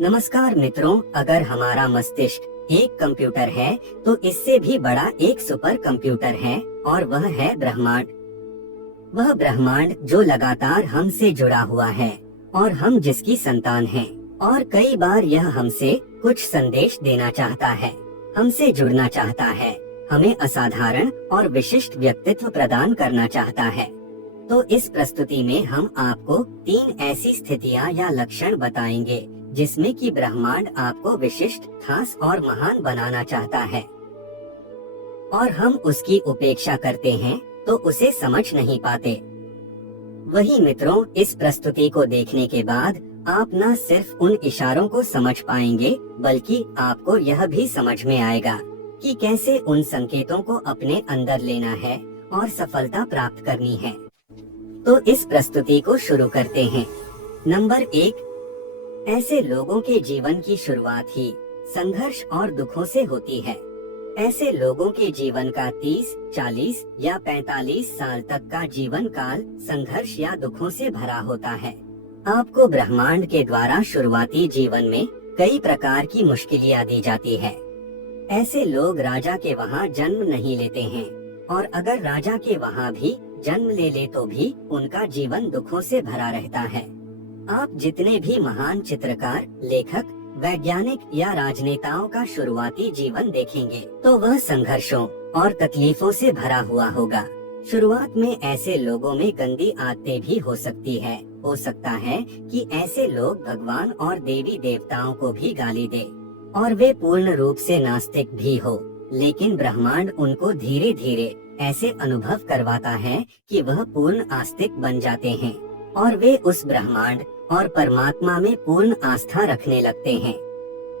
नमस्कार मित्रों, अगर हमारा मस्तिष्क एक कंप्यूटर है तो इससे भी बड़ा एक सुपर कंप्यूटर है और वह है ब्रह्मांड। वह ब्रह्मांड जो लगातार हमसे जुड़ा हुआ है और हम जिसकी संतान हैं। और कई बार यह हमसे कुछ संदेश देना चाहता है, हमसे जुड़ना चाहता है, हमें असाधारण और विशिष्ट व्यक्तित्व प्रदान करना चाहता है। तो इस प्रस्तुति में हम आपको 3 ऐसी स्थितियां या लक्षण बताएंगे जिसमें कि ब्रह्मांड आपको विशिष्ट, खास और महान बनाना चाहता है और हम उसकी उपेक्षा करते हैं तो उसे समझ नहीं पाते। वही मित्रों, इस प्रस्तुति को देखने के बाद आप न सिर्फ उन इशारों को समझ पाएंगे बल्कि आपको यह भी समझ में आएगा कि कैसे उन संकेतों को अपने अंदर लेना है और सफलता प्राप्त करनी है। तो इस प्रस्तुति को शुरू करते हैं। नंबर 1, ऐसे लोगों के जीवन की शुरुआत ही संघर्ष और दुखों से होती है। ऐसे लोगों के जीवन का 30, 40 या 45 साल तक का जीवन काल संघर्ष या दुखों से भरा होता है। आपको ब्रह्मांड के द्वारा शुरुआती जीवन में कई प्रकार की मुश्किलें दी जाती है। ऐसे लोग राजा के वहाँ जन्म नहीं लेते हैं और अगर राजा के वहाँ भी जन्म ले तो भी उनका जीवन दुखों से भरा रहता है। आप जितने भी महान चित्रकार, लेखक, वैज्ञानिक या राजनेताओं का शुरुआती जीवन देखेंगे तो वह संघर्षों और तकलीफों से भरा हुआ होगा। शुरुआत में ऐसे लोगों में गंदी आदतें भी हो सकती है। हो सकता है कि ऐसे लोग भगवान और देवी देवताओं को भी गाली दे और वे पूर्ण रूप से नास्तिक भी हो, लेकिन ब्रह्मांड उनको धीरे धीरे ऐसे अनुभव करवाता है कि वह पूर्ण आस्तिक बन जाते हैं और वे उस ब्रह्मांड और परमात्मा में पूर्ण आस्था रखने लगते हैं।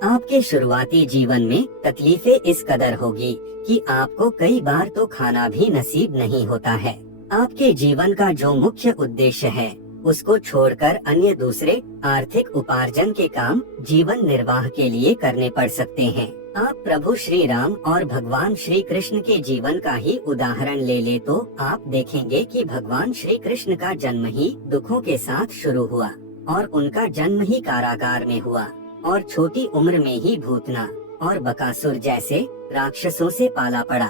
आपके शुरुआती जीवन में तकलीफें इस कदर होगी कि आपको कई बार तो खाना भी नसीब नहीं होता है। आपके जीवन का जो मुख्य उद्देश्य है उसको छोड़कर अन्य दूसरे आर्थिक उपार्जन के काम जीवन निर्वाह के लिए करने पड़ सकते हैं। आप प्रभु श्री राम और भगवान श्री कृष्ण के जीवन का ही उदाहरण ले तो आप देखेंगे कि भगवान श्री कृष्ण का जन्म ही दुखों के साथ शुरू हुआ और उनका जन्म ही कारागार में हुआ और छोटी उम्र में ही भूतना और बकासुर जैसे राक्षसों से पाला पड़ा।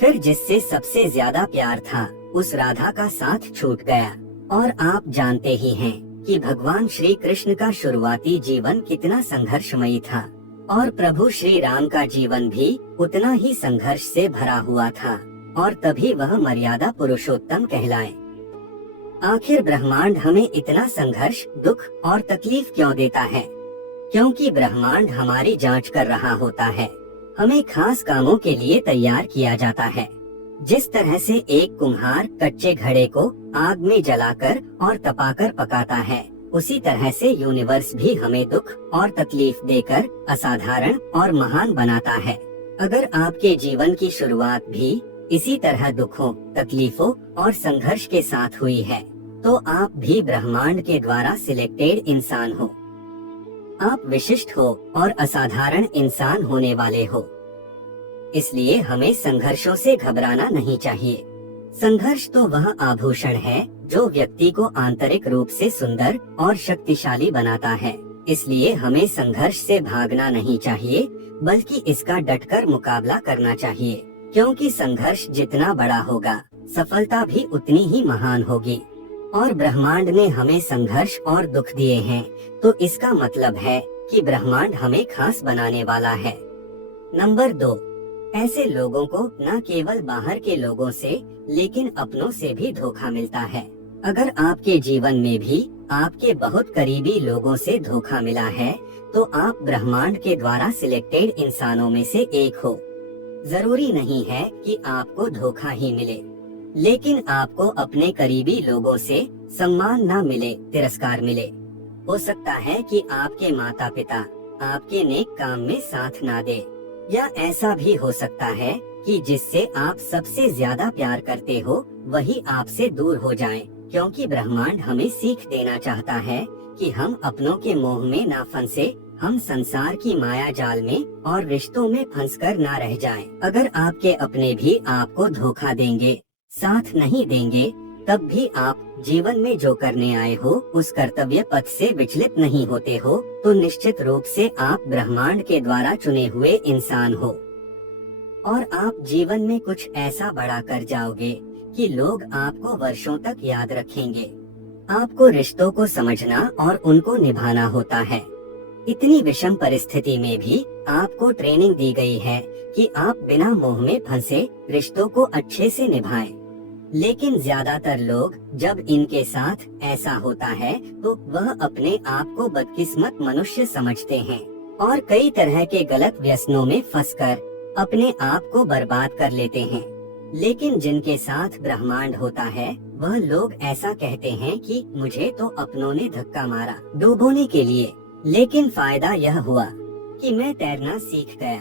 फिर जिससे सबसे ज्यादा प्यार था उस राधा का साथ छूट गया। और आप जानते ही हैं कि भगवान श्री कृष्ण का शुरुआती जीवन कितना संघर्षमयी था और प्रभु श्री राम का जीवन भी उतना ही संघर्ष से भरा हुआ था और तभी वह मर्यादा पुरुषोत्तम कहलाए। आखिर ब्रह्मांड हमें इतना संघर्ष, दुख और तकलीफ क्यों देता है? क्योंकि ब्रह्मांड हमारी जांच कर रहा होता है। हमें खास कामों के लिए तैयार किया जाता है। जिस तरह से एक कुम्हार कच्चे घड़े को आग में जलाकर और तपाकर पकाता है, उसी तरह से यूनिवर्स भी हमें दुख और तकलीफ देकर असाधारण और महान बनाता है। अगर आपके जीवन की शुरुआत भी इसी तरह दुखों, तकलीफों और संघर्ष के साथ हुई है तो आप भी ब्रह्मांड के द्वारा सिलेक्टेड इंसान हो। आप विशिष्ट हो और असाधारण इंसान होने वाले हो। इसलिए हमें संघर्षों से घबराना नहीं चाहिए। संघर्ष तो वह आभूषण है जो व्यक्ति को आंतरिक रूप से सुंदर और शक्तिशाली बनाता है। इसलिए हमें संघर्ष से भागना नहीं चाहिए बल्कि इसका डटकर मुकाबला करना चाहिए, क्योंकि संघर्ष जितना बड़ा होगा सफलता भी उतनी ही महान होगी। और ब्रह्मांड ने हमें संघर्ष और दुख दिए हैं तो इसका मतलब है कि ब्रह्मांड हमें खास बनाने वाला है। नंबर 2, ऐसे लोगों को न केवल बाहर के लोगों से लेकिन अपनों से भी धोखा मिलता है। अगर आपके जीवन में भी आपके बहुत करीबी लोगों से धोखा मिला है तो आप ब्रह्मांड के द्वारा सिलेक्टेड इंसानों में से एक हो। जरूरी नहीं है कि आपको धोखा ही मिले, लेकिन आपको अपने करीबी लोगों से सम्मान ना मिले, तिरस्कार मिले। हो सकता है कि आपके माता पिता आपके नेक काम में साथ ना दे, या ऐसा भी हो सकता है कि जिससे आप सबसे ज्यादा प्यार करते हो वही आपसे दूर हो जाएं, क्योंकि ब्रह्मांड हमें सीख देना चाहता है कि हम अपनों के मोह में ना फंसे, हम संसार की माया जाल में और रिश्तों में फंसकर ना रह जाएं। अगर आपके अपने भी आपको धोखा देंगे, साथ नहीं देंगे, तब भी आप जीवन में जो करने आए हो उस कर्तव्य पथ से विचलित नहीं होते हो, तो निश्चित रूप से आप ब्रह्मांड के द्वारा चुने हुए इंसान हो और आप जीवन में कुछ ऐसा बड़ा कर जाओगे कि लोग आपको वर्षों तक याद रखेंगे। आपको रिश्तों को समझना और उनको निभाना होता है। इतनी विषम परिस्थिति में भी आपको ट्रेनिंग दी गई है कि आप बिना मोह में फंसे रिश्तों को अच्छे से निभाएं। लेकिन ज्यादातर लोग जब इनके साथ ऐसा होता है तो वह अपने आप को बदकिस्मत मनुष्य समझते हैं और कई तरह के गलत व्यसनों में फंसकर अपने आप को बर्बाद कर लेते हैं। लेकिन जिनके साथ ब्रह्मांड होता है वह लोग ऐसा कहते हैं कि मुझे तो अपनों ने धक्का मारा डूबोने के लिए, लेकिन फायदा यह हुआ कि मैं तैरना सीख गया।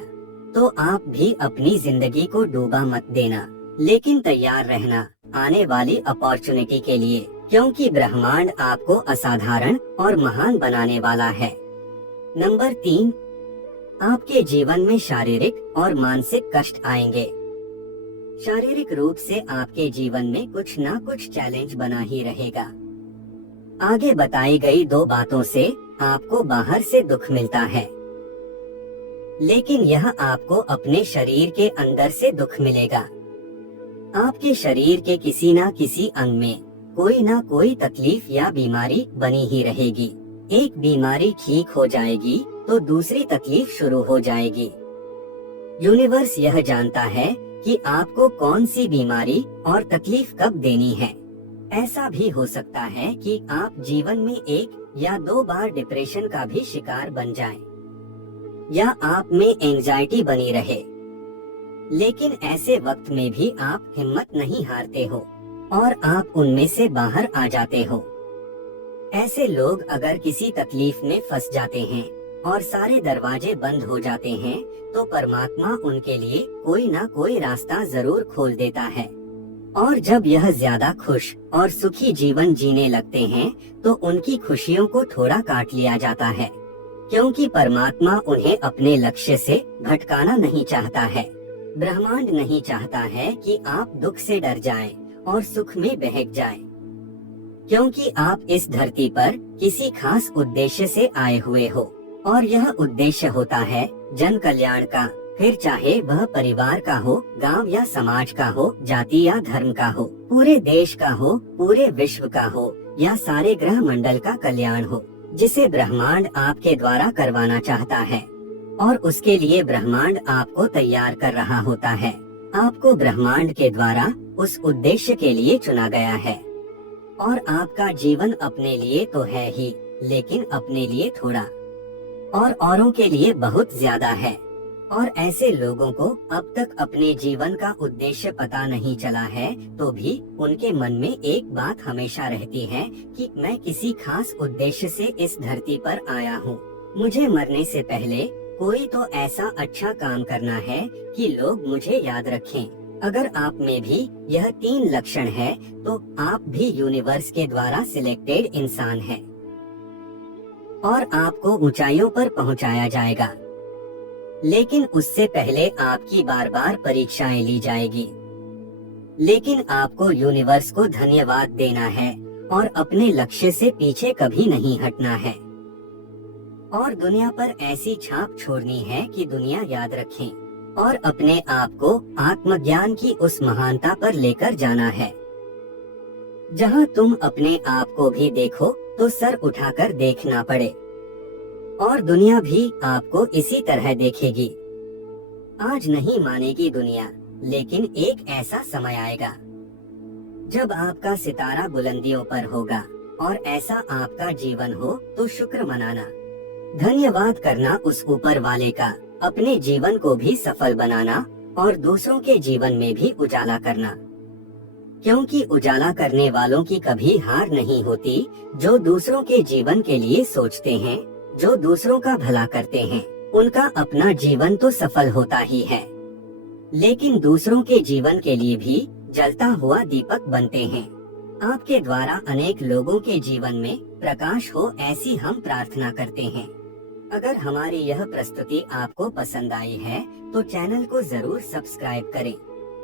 तो आप भी अपनी जिंदगी को डूबा मत देना, लेकिन तैयार रहना आने वाली अपॉर्चुनिटी के लिए, क्योंकि ब्रह्मांड आपको असाधारण और महान बनाने वाला है। नंबर 3, आपके जीवन में शारीरिक और मानसिक कष्ट आएंगे। शारीरिक रूप से आपके जीवन में कुछ ना कुछ चैलेंज बना ही रहेगा। आगे बताई गई 2 बातों से आपको बाहर से दुख मिलता है, लेकिन यह आपको अपने शरीर के अंदर से दुख मिलेगा। आपके शरीर के किसी ना किसी अंग में कोई ना कोई तकलीफ या बीमारी बनी ही रहेगी। एक बीमारी ठीक हो जाएगी तो दूसरी तकलीफ शुरू हो जाएगी। यूनिवर्स यह जानता है कि आपको कौन सी बीमारी और तकलीफ कब देनी है। ऐसा भी हो सकता है कि आप जीवन में 1 या 2 बार डिप्रेशन का भी शिकार बन जाएं, या आप में एंजाइटी बनी रहे। लेकिन ऐसे वक्त में भी आप हिम्मत नहीं हारते हो और आप उनमें से बाहर आ जाते हो। ऐसे लोग अगर किसी तकलीफ में फंस जाते हैं और सारे दरवाजे बंद हो जाते हैं तो परमात्मा उनके लिए कोई ना कोई रास्ता जरूर खोल देता है। और जब यह ज्यादा खुश और सुखी जीवन जीने लगते हैं तो उनकी खुशियों को थोड़ा काट लिया जाता है, क्योंकि परमात्मा उन्हें अपने लक्ष्य से भटकाना नहीं चाहता है। ब्रह्मांड नहीं चाहता है कि आप दुख से डर जाएं और सुख में बहक जाएं, क्योंकि आप इस धरती पर किसी खास उद्देश्य से आए हुए हो और यह उद्देश्य होता है जन कल्याण का, फिर चाहे वह परिवार का हो, गांव या समाज का हो, जाति या धर्म का हो, पूरे देश का हो, पूरे विश्व का हो या सारे ग्रह मंडल का कल्याण हो, जिसे ब्रह्मांड आपके द्वारा करवाना चाहता है। और उसके लिए ब्रह्मांड आपको तैयार कर रहा होता है। आपको ब्रह्मांड के द्वारा उस उद्देश्य के लिए चुना गया है और आपका जीवन अपने लिए तो है ही, लेकिन अपने लिए थोड़ा और औरों के लिए बहुत ज्यादा है। और ऐसे लोगों को अब तक अपने जीवन का उद्देश्य पता नहीं चला है तो भी उनके मन में एक बात हमेशा रहती है कि मैं किसी खास उद्देश्य से इस धरती पर आया हूँ। मुझे मरने से पहले कोई तो ऐसा अच्छा काम करना है कि लोग मुझे याद रखें। अगर आप में भी यह 3 लक्षण है तो आप भी यूनिवर्स के द्वारा सिलेक्टेड इंसान हैं और आपको ऊंचाइयों पर पहुंचाया जाएगा। लेकिन उससे पहले आपकी बार बार परीक्षाएं ली जाएगी। लेकिन आपको यूनिवर्स को धन्यवाद देना है और अपने लक्ष्य से पीछे कभी नहीं हटना है और दुनिया पर ऐसी छाप छोड़नी है कि दुनिया याद रखे और अपने आप को आत्मज्ञान की उस महानता पर लेकर जाना है जहां तुम अपने आप को भी देखो तो सर उठाकर देखना पड़े और दुनिया भी आपको इसी तरह देखेगी। आज नहीं मानेगी दुनिया, लेकिन एक ऐसा समय आएगा जब आपका सितारा बुलंदियों पर होगा और ऐसा आपका जीवन हो तो शुक्र मनाना, धन्यवाद करना उस ऊपर वाले का, अपने जीवन को भी सफल बनाना और दूसरों के जीवन में भी उजाला करना, क्योंकि उजाला करने वालों की कभी हार नहीं होती। जो दूसरों के जीवन के लिए सोचते हैं, जो दूसरों का भला करते हैं, उनका अपना जीवन तो सफल होता ही है, लेकिन दूसरों के जीवन के लिए भी जलता हुआ दीपक बनते हैं। आपके द्वारा अनेक लोगों के जीवन में प्रकाश हो, ऐसी हम प्रार्थना करते हैं। अगर हमारी यह प्रस्तुति आपको पसंद आई है तो चैनल को जरूर सब्सक्राइब करें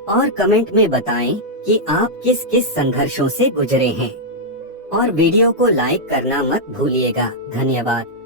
और कमेंट में बताएं कि आप किस किस संघर्षों से गुजरे हैं। और वीडियो को लाइक करना मत भूलिएगा। धन्यवाद।